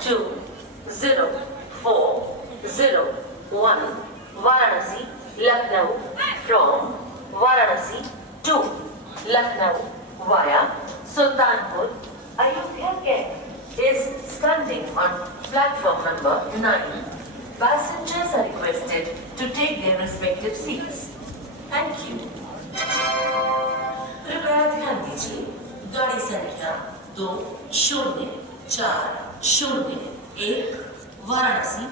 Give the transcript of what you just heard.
204001 Varanasi, Lucknow from Varanasi to Lucknow via Sultanpur, Ayodhya Kent is standing on platform number 9. Passengers are requested to take their respective seats. Thank you. कृपया ध्यान दीजिए, गाड़ी संख्या 204001 वाराणसी